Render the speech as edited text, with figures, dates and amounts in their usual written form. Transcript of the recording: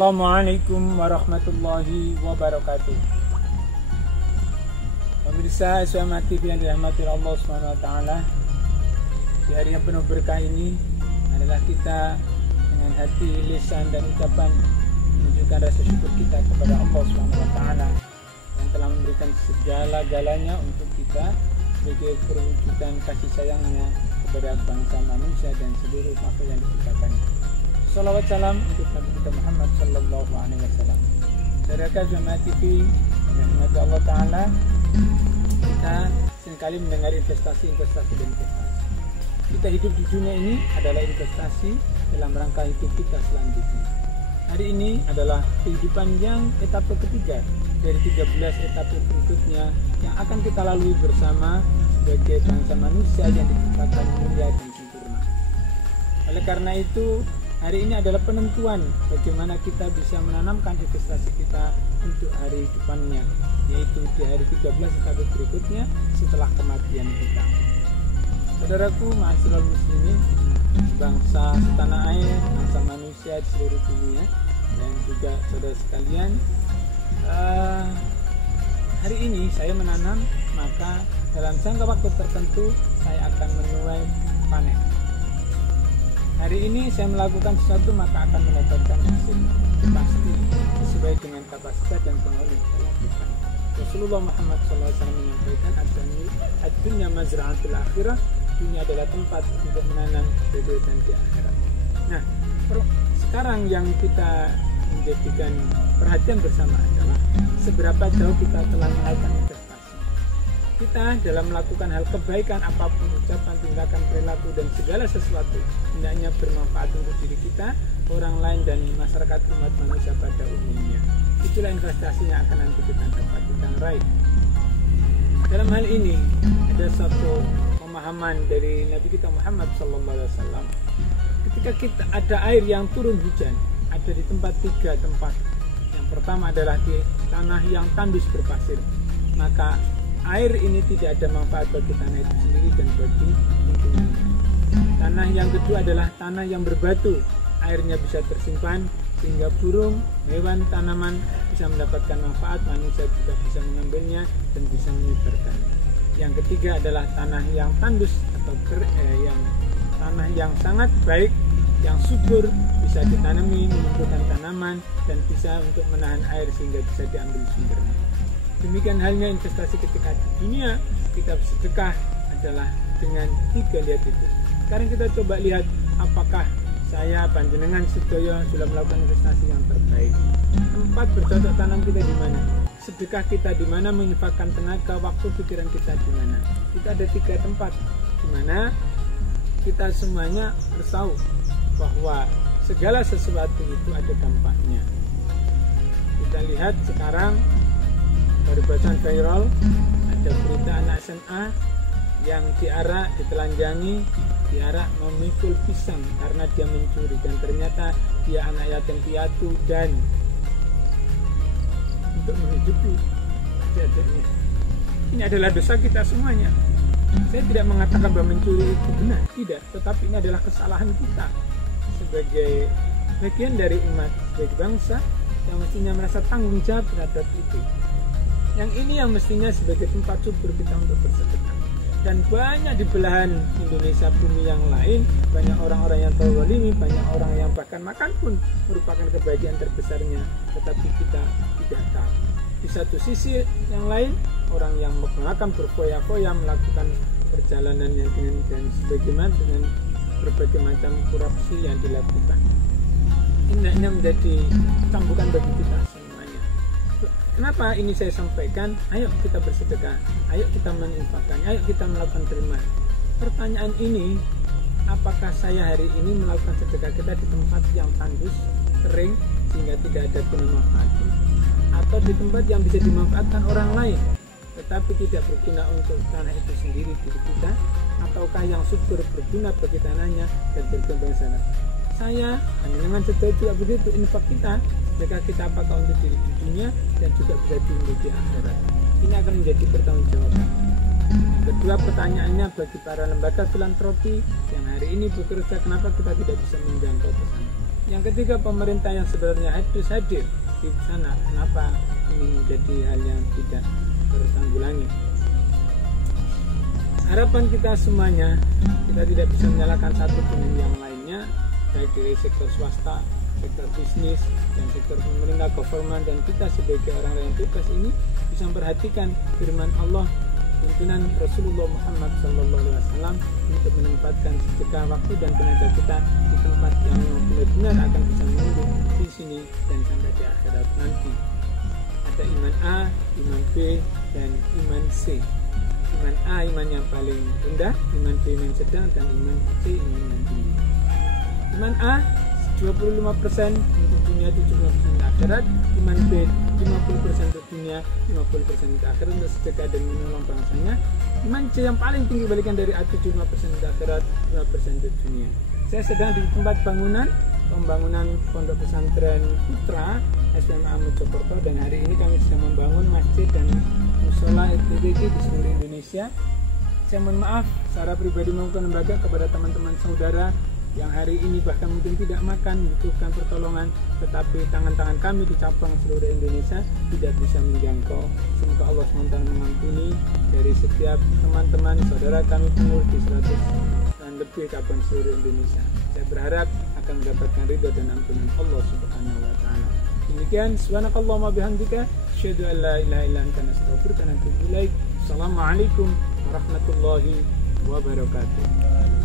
Assalamualaikum warahmatullahi wabarakatuh. Pemirsa SMA TV yang dirahmati Allah SWT, di hari yang penuh berkah ini adalah kita dengan hati, lisan dan ucapan menunjukkan rasa syukur kita kepada Allah SWT yang telah memberikan segala-galanya untuk kita sebagai perwujudan kasih sayangnya kepada bangsa manusia dan seluruh makhluk yang diciptakan. Salawat salam untuk Nabi kita Muhammad Sallallahu Alaihi Wasallam. Saudara SMA TV yang dirahmati Allah Taala, kita seringkali mendengar investasi. Kita hidup di dunia ini adalah investasi dalam rangka hidup kita selanjutnya. Hari ini adalah kehidupan yang etape ketiga dari 13 etape berikutnya yang akan kita lalui bersama sebagai bangsa manusia yang diciptakan mulia dan sempurna. Oleh karena itu, hari ini adalah penentuan bagaimana kita bisa menanamkan investasi kita untuk hari depannya, yaitu di hari 13 etape berikutnya setelah kematian kita. Saudaraku, ma'asyiral muslimin, bangsa setanah air, bangsa manusia di seluruh dunia, dan juga saudara sekalian, hari ini saya menanam, maka dalam jangka waktu tertentu saya akan menuai panen. Hari ini saya melakukan sesuatu, maka akan mendapatkan hasil pasti sesuai dengan kapasitas dan pengalaman yang saya lakukan. Rasulullah Muhammad SAW menyampaikan, ad-dunya mazra'atul akhirah, dunia adalah tempat untuk menanam kebaikan di akhirat. Nah, sekarang yang kita menjadikan perhatian bersama adalah seberapa jauh kita telah melakukan investasi kita dalam melakukan hal kebaikan apapun, ucapan, tindakan, perilaku, dan segala sesuatu hendaknya bermanfaat untuk diri kita, orang lain, dan masyarakat umat manusia pada umumnya. Itulah investasi yang akan nanti kita dapat kita raih. Dalam hal ini ada satu pemahaman dari Nabi kita Muhammad SAW. Ketika kita ada air yang turun hujan, ada di tiga tempat. Yang pertama adalah di tanah yang tandus berpasir, maka air ini tidak ada manfaat bagi tanah itu sendiri dan bagi lingkungan. Tanah yang kedua adalah tanah yang berbatu, airnya bisa tersimpan sehingga burung, hewan, tanaman bisa mendapatkan manfaat, manusia juga bisa mengambilnya dan bisa menyebarkannya. Yang ketiga adalah tanah yang tandus atau tanah yang sangat baik, yang subur, bisa ditanami, menumbuhkan tanaman dan bisa untuk menahan air sehingga bisa diambil sumbernya. Demikian halnya investasi ketika di dunia kita bersedekah adalah dengan tiga lihat itu. Sekarang kita coba lihat apakah saya, panjenengan, sedaya sudah melakukan investasi yang terbaik. Tempat bercocok tanam kita di mana? Sedekah kita di mana? Menginfakkan tenaga, waktu, pikiran kita di mana? Kita ada tiga tempat di mana kita semuanya harus tahu bahwa segala sesuatu itu ada dampaknya. Kita lihat sekarang baru bacaan viral, ada berita anak SMA yang ditelanjangi, diarak memikul pisang karena dia mencuri, dan ternyata dia anak yatim piatu dan untuk menghidupi adik-adiknya. Ini adalah dosa kita semuanya. Saya tidak mengatakan bahwa mencuri itu benar, tidak, tetapi ini adalah kesalahan kita sebagai bagian dari umat, sebagai bangsa yang mestinya merasa tanggung jawab terhadap itu. Yang ini yang mestinya sebagai tempat subur kita untuk bersedekah. Dan banyak di belahan Indonesia, bumi yang lain, banyak orang-orang yang terzalimi, banyak orang yang bahkan makan pun merupakan kebahagiaan terbesarnya, tetapi kita tidak tahu. Di satu sisi yang lain, orang yang makan berfoya-foya, melakukan perjalanan yang dan sebagaimana dengan berbagai macam korupsi yang dilakukan. Ini menjadi cambukan bagi kita semuanya. Kenapa ini saya sampaikan? Ayo kita bersedekah, ayo kita menginfakkan, ayo kita melakukan derma. Pertanyaan ini, apakah saya hari ini melakukan sedekah kita di tempat yang tandus, kering, sehingga tidak ada guna manfaatnya, atau di tempat yang bisa dimanfaatkan orang lain, tetapi tidak berguna untuk tanah itu sendiri, diri kita, ataukah yang subur berguna bagi tanahnya dan berkembang sana? Saya dengan sedekah juga begitu, infak kita, sedekah kita apakah untuk diri di dunia dan juga bisa diunduh di akhirat. Ini akan menjadi pertanggungjawaban. Kedua, pertanyaannya bagi para lembaga filantropi yang hari ini bekerja, kenapa kita tidak bisa menjangkau ke sana? Yang ketiga, pemerintah yang sebenarnya harus hadir di sana. Kenapa ini menjadi hal yang tidak tertanggulangi? Harapan kita semuanya, kita tidak bisa menyalahkan satu dengan yang lainnya, baik dari sektor swasta, sektor bisnis, dan sektor pemerintah, government, dan kita sebagai orang yang bebas ini bisa memperhatikan firman Allah, tuntunan Rasulullah Muhammad SAW untuk menempatkan sedekah waktu dan tenaga kita di tempat yang benar-benar akan bisa menunggu di sini dan sampai di akhirat nanti. Ada iman A, iman B, dan iman C. Iman A iman yang paling rendah, iman B iman sedang, dan iman C iman yang tinggi. Iman A 25% untuk dunia, 75% untuk akhirat. Iman B 50% untuk dunia, 50% untuk akhirat untuk sedekah dan menolong bangsanya. Iman C yang paling tinggi balikan dari A, 75% untuk akhirat, 5% untuk dunia. Saya sedang di tempat pembangunan Pondok Pesantren Putra SMA Mojokerto, dan hari ini kami sedang membangun masjid dan musola FTTG di seluruh Indonesia. Saya mohon maaf secara pribadi maupun lembaga kepada teman-teman saudara yang hari ini bahkan mungkin tidak makan, membutuhkan pertolongan, tetapi tangan-tangan kami di cabang seluruh Indonesia tidak bisa menjangkau. Semoga Allah SWT mengampuni dari setiap teman-teman saudara kami pengurus di 100 dan lebih cabang seluruh Indonesia. Saya berharap akan mendapatkan ridho dan ampunan Allah Subhanahu wa Ta'ala. Demikian, subhanakallahumma bihamdika, asyhadu an la ilaha illa anta, astaghfiruka wa atubu ilaik. Assalamualaikum warahmatullahi wabarakatuh.